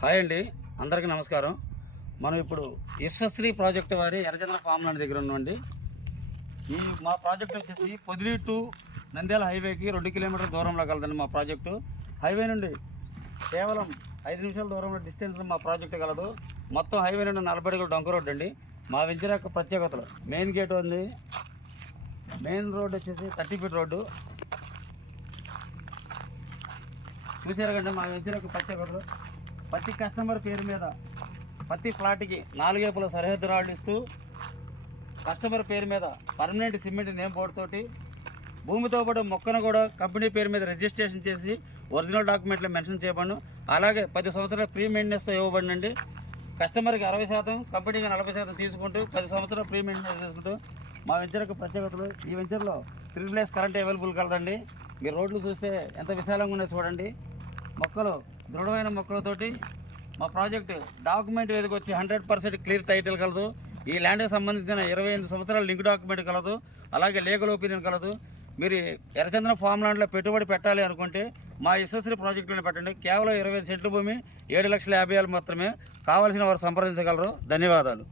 Hi అండి, అందరికీ నమస్కారం. మనం ఇప్పుడు యశస్శ్రీ ప్రాజెక్ట్ వారి ఎర్రచంద్ర ఫామ్ ల్యాండ్ దగ్గర ఉన్నామండి. మా ప్రాజెక్ట్ వచ్చేసి పొదిలి టు నంద్యాల హైవేకి 2 కిలోమీటర్ల దూరంలో కలదండి. మా ప్రాజెక్టు హైవే నుండి కేవలం 5 నిమిషాల దూరంలో డిస్టెన్స్ మా ప్రాజెక్టు కలదు. మొత్తం హైవే నుండి 40 అడుగుల డొంక రోడ్డు అండి. మా వెంచర్ యొక్క ప్రత్యేకతలు, మెయిన్ గేట్ ఉంది, మెయిన్ రోడ్ వచ్చేసి 30 ఫీట్ రోడ్డు. చూసారు కండి మా వెంచర్ యొక్క ప్రత్యేకతలు. ప్రతి కస్టమర్ పేరు మీద ప్రతి ఫ్లాట్కి 4 వైపుల సరిహద్దు రాళ్ళు ఇస్తూ కస్టమర్ పేరు మీద పర్మనెంట్ సిమెంట్ నేమ్ బోర్డు తోటి భూమితో పాటు మొక్కను కూడా కంపెనీ పేరు మీద రిజిస్ట్రేషన్ చేసి ఒరిజినల్ డాక్యుమెంట్లు మెన్షన్ చేయబడను. అలాగే 10 సంవత్సరాల ప్రీ మెయింటెనెన్స్తో ఇవ్వబడినండి. కస్టమర్కి 60%, కంపెనీకి 40% తీసుకుంటూ 10 సంవత్సరాల ప్రీ మెయింటెనెన్స్ తీసుకుంటూ మా వెంచర్ యొక్క ప్రత్యేకతలు. ఈ వెంచర్లో 3 ఫేజ్ కరెంట్ అవైలబుల్ కలదండి. మీరు రోడ్లు చూస్తే ఎంత విశాలంగా ఉన్నాయో చూడండి. మొక్కలు దృఢమైన మొక్కలతోటి మా ప్రాజెక్టు డాక్యుమెంట్ వేదిక వచ్చి 100% క్లియర్ టైటిల్ కలదు. ఈ ల్యాండ్కి సంబంధించిన 28 సంవత్సరాల లింక్ డాక్యుమెంట్ కలదు. అలాగే లీగల్ ఒపీనియన్ కలదు. మీరు ఎర్రచంద్ర ఫామ్ ల్యాండ్లో పెట్టుబడి పెట్టాలి అనుకుంటే మా యశస్శ్రీ ప్రాజెక్టులోనే పెట్టండి. కేవలం 25 సెంట్ల భూమి, 7,50,000 మాత్రమే. కావాల్సిన వారు సంప్రదించగలరు. ధన్యవాదాలు.